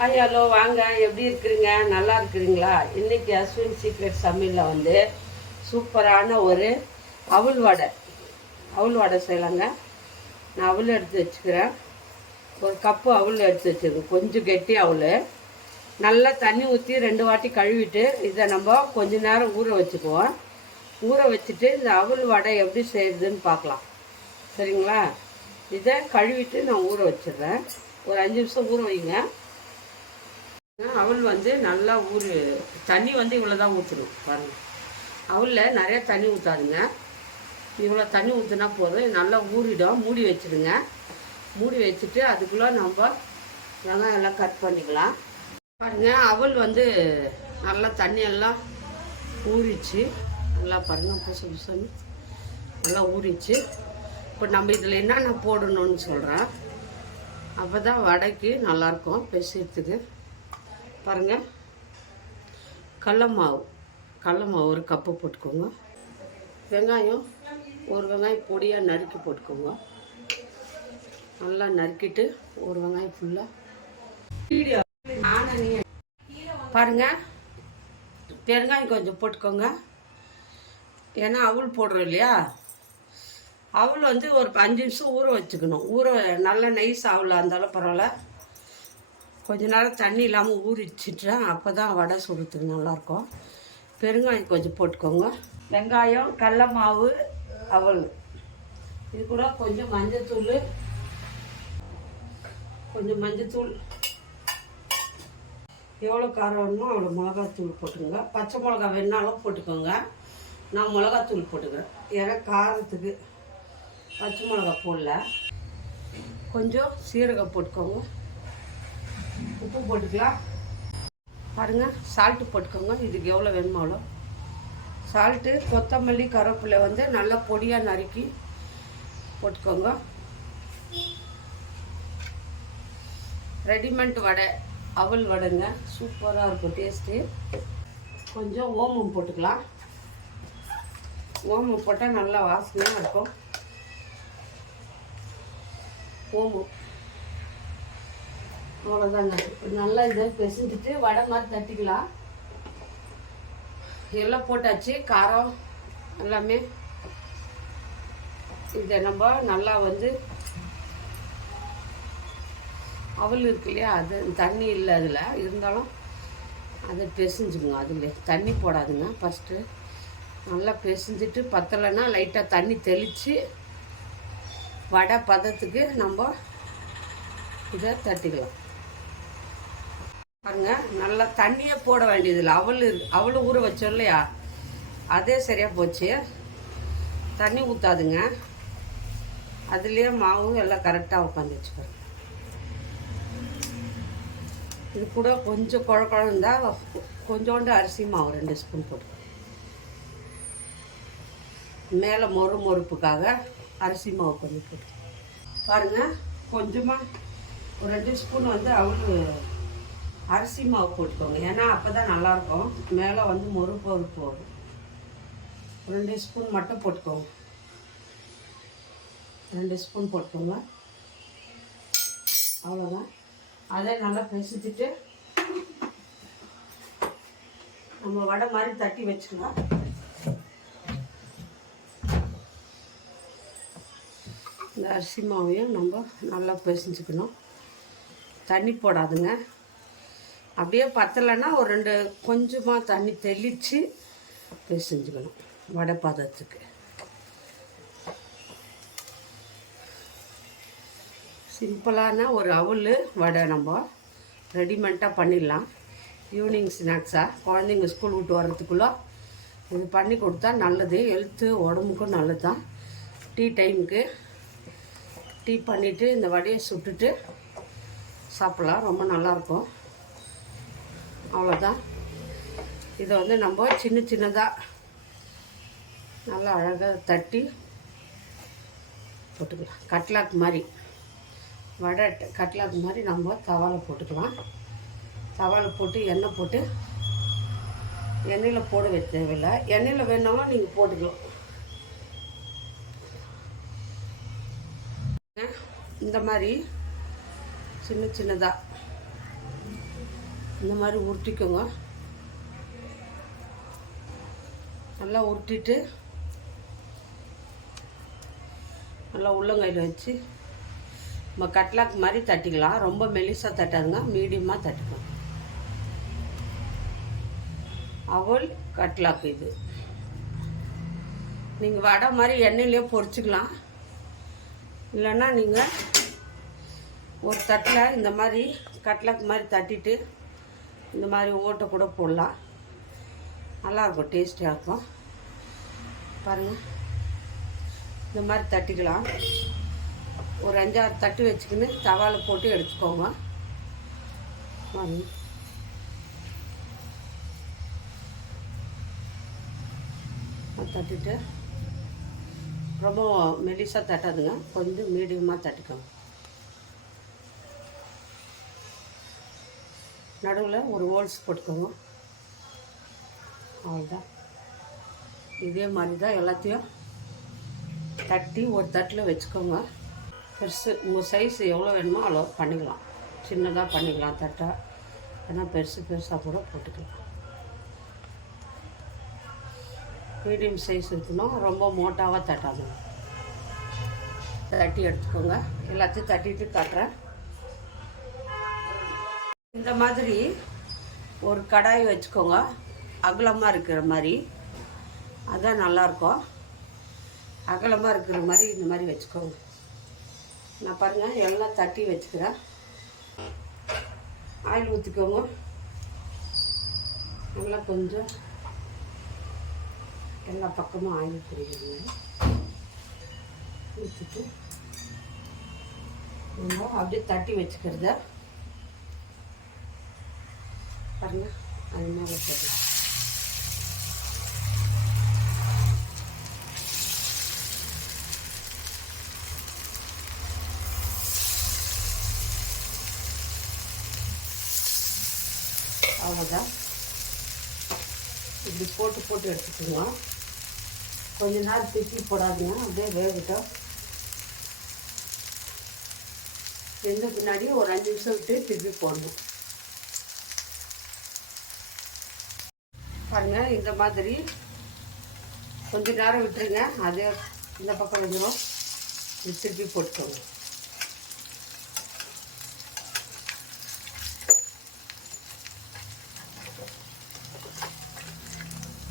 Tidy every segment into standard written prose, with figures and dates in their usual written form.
Hi hello வாங்க, எப்படி இருக்கிறீங்க? நல்லா இருக்கிறீங்களா? இன்றைக்கி அஸ்வின் சீக்ரெட் சமையலில் வந்து சூப்பரான ஒரு அவுள் வடை செய்யலாங்க. நான் அவுள் எடுத்து வச்சுக்கிறேன். ஒரு கப்பு அவுள் எடுத்து வச்சுருக்கேன். கொஞ்சம் கெட்டி அவுள். நல்லா தண்ணி ஊற்றி 2 வாட்டி கழுவிட்டு இதை நம்ம கொஞ்ச நேரம் ஊற வச்சுக்குவோம். ஊற வச்சுட்டு இந்த அவுள் வடை எப்படி செய்யுதுன்னு பார்க்கலாம். சரிங்களா? இதை கழுவிட்டு நான் ஊற வச்சிடுறேன். ஒரு 5 நிமிஷம் ஊற வைங்க. அவல் வந்து நல்லா தண்ணி வந்து இவ்வளோ தான் ஊற்றணும். பாருங்கள், அவலில் நிறைய தண்ணி ஊற்றாதுங்க. இவ்வளோ தண்ணி ஊற்றினா போதும். நல்லா ஊறிடும். மூடி வச்சுடுங்க. மூடி வச்சுட்டு அதுக்குள்ளே நம்ம வெங்காயம் எல்லாம் கட் பண்ணிக்கலாம். பாருங்கள், அவல் வந்து நல்லா தண்ணியெல்லாம் ஊறிச்சு. நல்லா பாருங்கள், புதுசு நல்லா ஊறிச்சு. இப்போ நம்ம இதில் என்னென்ன போடணும்னு சொல்கிறேன். அப்போ தான் வடைக்கு நல்லாயிருக்கும் பெசுறதுக்கு. பாருங்கள், கடல மாவு ஒரு கப்பு போட்டுக்கோங்க. வெங்காயம் ஒரு வெங்காயம் பொடியாக நறுக்கி போட்டுக்கோங்க. நல்லா நறுக்கிட்டு ஒரு வெங்காயம் ஃபுல்லாக பாருங்கள். பெருங்காயம் கொஞ்சம் போட்டுக்கோங்க. ஏன்னா அவல் போடுறோம் இல்லையா, அவல் வந்து ஒரு 5 நிமிஷம் ஊற வச்சுக்கணும். நல்லா நைஸ் அவலாக இருந்தாலும் பரவாயில்ல, கொஞ்ச நேரம் தண்ணி இல்லாமல் ஊறிச்சிட்டேன். அப்போ தான் வடை சுடுறதுக்கு நல்லாயிருக்கும். பெருங்காயம் கொஞ்சம் போட்டுக்கோங்க. வெங்காயம், கடல மாவு, அவல், இது கூட கொஞ்சம் மஞ்சத்தூள் எவ்வளோ காரம் வேணுமோ அவ்வளோ மிளகாத்தூள் போட்டுக்கோங்க. பச்சை மிளகா வேணாலும் போட்டுக்கோங்க. நான் மிளகாத்தூள் போட்டுக்கிறேன். ஏன்னா காரத்துக்கு பச்சை மிளகா போடல. கொஞ்சம் சீரகம் போட்டுக்கோங்க. உப்பு போட்டுக்கலாம். பாருங்கள், சால்ட்டு போட்டுக்கோங்க. இதுக்கு எவ்வளோ வேணுமோ அவ்வளோ சால்ட்டு. கொத்தமல்லி, கருவேப்பிலை வந்து நல்லா பொடியாக நறுக்கி போட்டுக்கோங்க. ரெடிமேட் வடை, அவல் வடைங்க, சூப்பராக இருக்கும் டேஸ்ட்டு. கொஞ்சம் ஓமம் போட்டுக்கலாம். ஓமம் போட்டால் நல்லா வாசனையாக இருக்கும். ஓமம் அவ்வளோதாங்க. நல்லா இதை பிசைஞ்சிட்டு வடை மாதிரி தட்டிக்கலாம். எல்லாம் போட்டாச்சு. காரம் எல்லாமே இதை நம்ம நல்லா வந்து அவல் இருக்கு இல்லையா, அது தண்ணி இல்லை அதில் இருந்தாலும் அதை பிசைஞ்சுங்க. அதில் தண்ணி போடாதுங்க. ஃபஸ்ட்டு நல்லா பிசைஞ்சிட்டு பத்தலைன்னா லைட்டாக தண்ணி தெளித்து வடை பதத்துக்கு நம்ம இதை தட்டிக்கலாம். பாருங்க, நல்லா தண்ணியே போட வேண்டியதில்லை. அவள் ஊற வச்சோம் இல்லையா, அதே சரியாக போச்சு. தண்ணி ஊற்றாதுங்க. அதுலேயே மாவு எல்லாம் கரெக்டாக உட்காந்து வச்சுக்கிறோம். இது கூட கொஞ்சம் குழ இருந்தால் கொஞ்சோண்டு அரிசி மாவு 2 ஸ்பூன் போட்டு, மேலே மொறுப்புக்காக அரிசி மாவு கொஞ்சம் போட்டு. பாருங்கள், கொஞ்சமாக ஒரு 2 ஸ்பூன் வந்து அரிசி மாவு போட்டுக்கோங்க. ஏன்னா அப்போ தான் நல்லாயிருக்கும். மேலே வந்து மொறுப்பு வரும். 2 ஸ்பூன் மட்டும் போட்டுக்கோங்க. 2 ஸ்பூன் போட்டுக்கோங்க. அவ்வளோதான். அதை நல்லா பிசைச்சிட்டு நம்ம வடை மாதிரி தட்டி வச்சுக்கலாம். இந்த அரிசி மாவையும் நம்ம நல்லா பிசைஞ்சுக்கணும். தண்ணி போடாதுங்க. அப்படியே பத்தலைன்னா ஒரு 2 கொஞ்சமாக தண்ணி தெளித்து பிசைஞ்சுக்கணும் வடை பதத்துக்கு. சிம்பிளான ஒரு அவல் வடை நம்ம ரெடிமேடாக பண்ணிடலாம். ஈவினிங் ஸ்நாக்ஸாக குழந்தைங்க ஸ்கூல் விட்டு வர்றதுக்குள்ளே இது பண்ணி கொடுத்தா நல்லது. ஹெல்த்து, உடம்புக்கும் நல்லது தான். டீ டைமுக்கு டீ பண்ணிவிட்டு இந்த வடையை சுட்டுட்டு சாப்பிட்லாம். ரொம்ப நல்லாயிருக்கும். அவ்வளோதான். இதை வந்து நம்ம சின்னதாக நல்லா அழகாக தட்டி போட்டுக்கலாம். கட்லாக் மாதிரி வடை கட்லாக் மாதிரி நம்ம தவாவில் போட்டுக்கலாம். தவாவில் போட்டு எண்ணெய் போட்டு, எண்ணெயில் போட வைக்க தேவையில்லை. எண்ணெயில் வேணாலும் நீங்கள் போட்டுக்கலாம். இந்த மாதிரி சின்னதாக இந்த மாதிரி உருட்டிக்கோங்க. நல்லா உருட்டிட்டு நல்லா உள்ளங்கையில் வச்சு நம்ம கட்லாக் மாதிரி தட்டிக்கலாம். ரொம்ப மெலிசாக தட்டாதுங்க, மீடியமாக தட்டிக்கலாம். அவல் கட்லாக் இது நீங்கள் வடை மாதிரி எண்ணெயிலே பொரிச்சிக்கலாம். இல்லைன்னா நீங்கள் ஒரு தட்டில் இந்த மாதிரி கட்லாக் மாதிரி தட்டிட்டு இந்த மாதிரி ஓட்டை கூட போடலாம். நல்லாயிருக்கும், டேஸ்டியாக இருக்கும். பாருங்கள், இந்த மாதிரி தட்டிக்கலாம். ஒரு 5-6 தட்டு வச்சுக்கின்னு தவாவில் போட்டு எடுத்துக்கோங்க. தட்டிட்டு ரொம்ப மெலிசாக தட்டாதுங்க, கொஞ்சம் மீடியமாக தட்டிக்கோங்க. நடுவில் ஒரு ஹோல்ஸ் போட்டுக்கோங்க. அவ்வளோதான். இதே மாதிரி தான் எல்லாத்தையும் தட்டி ஒரு தட்டில் வச்சுக்கோங்க. பெருசு உங்கள் சைஸ் எவ்வளோ வேணுமோ அவ்வளோ பண்ணிக்கலாம். சின்னதாக பண்ணிக்கலாம் தட்டை, ஏன்னா பெருசாக கூட போட்டுக்கலாம். மீடியம் சைஸ் இருக்கணும், ரொம்ப மோட்டாவாக தட்டாதுங்க. தட்டி எடுத்துக்கோங்க. எல்லாத்தையும் தட்டிட்டு தட்டுறேன். இந்த மாதிரி ஒரு கடாய் வச்சுக்கோங்க, அகலமாக இருக்கிற மாதிரி. அதுதான் நல்லாயிருக்கும். அகலமாக இருக்கிற மாதிரி இந்த மாதிரி வச்சுக்கோங்க. நான் பாருங்கள் எல்லாம் தட்டி வச்சுக்கிறேன். ஆயில் ஊற்றிக்கோங்க. நல்லா கொஞ்சம் எல்லா பக்கமும் ஆயில் பிடிக்கிறேங்க. ஊற்றிட்டு நம்ம அப்படியே தட்டி வச்சுக்கிறத பாருங்கள், அது மேலே போடுறேன். அவ்வளோதான். இப்படி போட்டு எடுத்துக்கோங்க. கொஞ்ச நேரம் திருப்பி போடாதீங்க, அப்படியே வேகட்டும். வெந்த பின்னாடி ஒரு 5 நிமிஷம் விட்டு திருப்பி போடணும். பாருங்கள், இந்த மாதிரி கொஞ்ச நேரம் விட்டுருங்க. அதே இந்த பக்கம் வந்துடும், திருப்பி போட்டுக்கோங்க.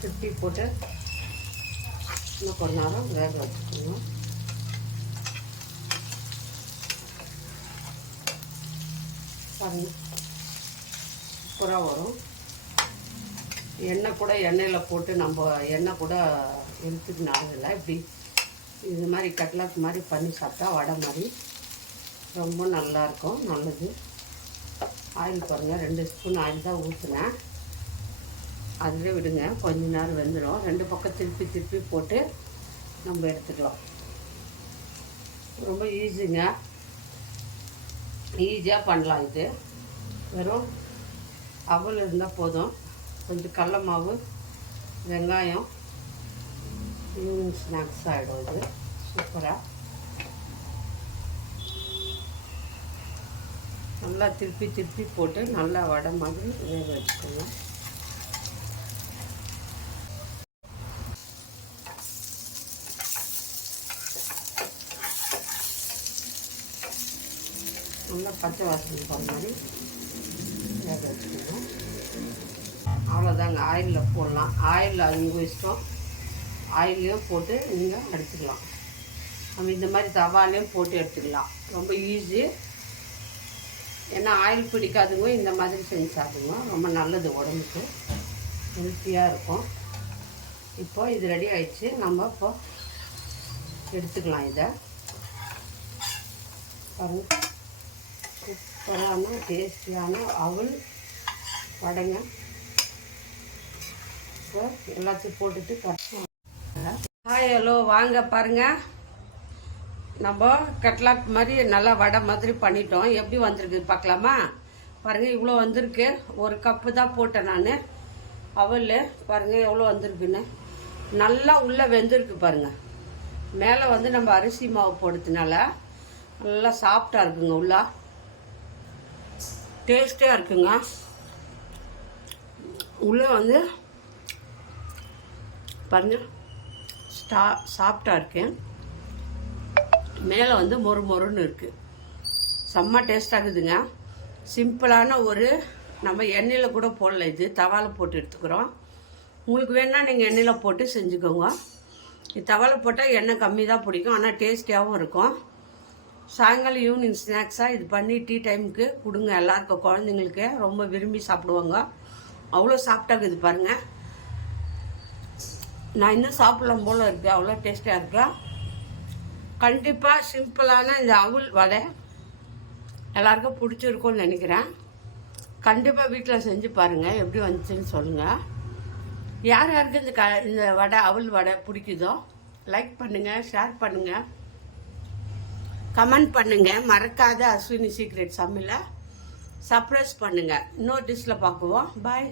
திருப்பி போட்டு இன்னும் கொஞ்ச நேரம் வேக வச்சுக்கோங்க. பாருங்கள், சூப்பராக வரும். எண்ணெயில் போட்டு நம்ம எண்ணெய் கூட எடுத்துக்கு நல்லதில்லை. இப்படி இது மாதிரி கட்லாக் மாதிரி பண்ணி சாப்பிட்டா வடை மாதிரி ரொம்ப நல்லாயிருக்கும், நல்லது. ஆயில் பாருங்கள், 2 ஸ்பூன் ஆயில் தான் ஊற்றினேன். அதில் விடுங்க, கொஞ்ச நேரம் வெந்துடும். 2 பக்கம் திருப்பி போட்டு நம்ம எடுத்துக்கலாம். ரொம்ப ஈஸிங்க, ஈஸியாக பண்ணலாம். இது வெறும் அவல் இருந்தால் போதும். கொஞ்சம் கடல மாவு, வெங்காயம், ஈவினிங் ஸ்நாக்ஸ் ஆகிடும். இது சூப்பராக நல்லா திருப்பி போட்டு நல்லா வடை மாதிரி வேக வச்சுக்கோங்க. நல்லா பச்சை வாசனை போகிற மாதிரி வேக வச்சுக்கோங்க. அவ்வளோதாங்க. ஆயிலில் போடலாம். ஆயில் அது உங்கள் இஷ்டம். ஆயிலையும் போட்டு நீங்கள் எடுத்துக்கலாம். நம்ம இந்த மாதிரி தவாலையும் போட்டு எடுத்துக்கலாம். ரொம்ப ஈஸி. ஏன்னா ஆயில் பிடிக்காதுங்க, இந்த மாதிரி செஞ்சு சாப்பிடுங்க. ரொம்ப நல்லது, உடம்புக்கு ஹெல்த்தியாக இருக்கும். இப்போ இது ரெடி ஆயிடுச்சு. நம்ம இப்போ எடுத்துக்கலாம். இதை பாருங்கள், சூப்பரான டேஸ்டியான அவல் வடைங்க. இப்போ எல்லாத்தையும் போட்டுட்டு ஹாய் ஹலோ வாங்க. பாருங்கள், நம்ம கட்லாக் மாதிரி நல்லா வடை மாதிரி பண்ணிட்டோம். எப்படி வந்திருக்கு பார்க்கலாமா? பாருங்கள், இவ்வளோ வந்திருக்கு. 1 கப்பு தான் போட்டேன் நான் அவல். பாருங்கள் எவ்வளோ வந்திருக்குன்னு. நல்லா உள்ளே வெந்திருக்கு பாருங்கள். மேலே வந்து நம்ம அரிசி மாவு போடுறதுனால நல்லா சாஃப்டாக இருக்குங்க. உள்ளே டேஸ்ட்டாக இருக்குங்க. உள்ளே வந்து பாருங்கள் சாஃப்டாக இருக்கேன், மேலே வந்து மொறு மொறுன்னு இருக்குது. செம்ம டேஸ்ட்டாக இருக்குதுங்க. சிம்பிளான ஒரு நம்ம எண்ணெயில் கூட போடல, இது தவாவில் போட்டு எடுத்துக்கிறோம். உங்களுக்கு வேணால் நீங்கள் எண்ணெயில் போட்டு செஞ்சுக்கோங்க. இது தவாவில் போட்டால் எண்ணெய் கம்மி தான் பிடிக்கும், ஆனால் டேஸ்டியாகவும் இருக்கும். சாயங்காலம் ஈவினிங் ஸ்நாக்ஸாக இது பண்ணி டீ டைமுக்கு கொடுங்க. எல்லாருக்கும் குழந்தைங்களுக்கு ரொம்ப விரும்பி சாப்பிடுவாங்க. அவ்வளோ சாஃப்டாக இருக்குது பாருங்கள். நான் இன்னும் சாப்பிடலாம் போல் இருக்குது, அவ்வளோ டேஸ்ட்டாக இருக்கா. கண்டிப்பாக சிம்பிளான இந்த அவுல் வடை எல்லாருக்கும் பிடிச்சிருக்கும்னு நினைக்கிறேன். கண்டிப்பாக வீட்டில் செஞ்சு பாருங்கள், எப்படி வந்துச்சுன்னு சொல்லுங்கள். யார் யாருக்கு இந்த வடை அவுல் வடை பிடிக்குதோ லைக் பண்ணுங்கள், ஷேர் பண்ணுங்கள், கமெண்ட் பண்ணுங்கள். மறக்காத அஸ்வினி சீக்ரெட் சமையலை சப்ஸ்கிரைப் பண்ணுங்கள். இன்னொரு டிஷ்ஷில் பார்க்குவோம். பாய்.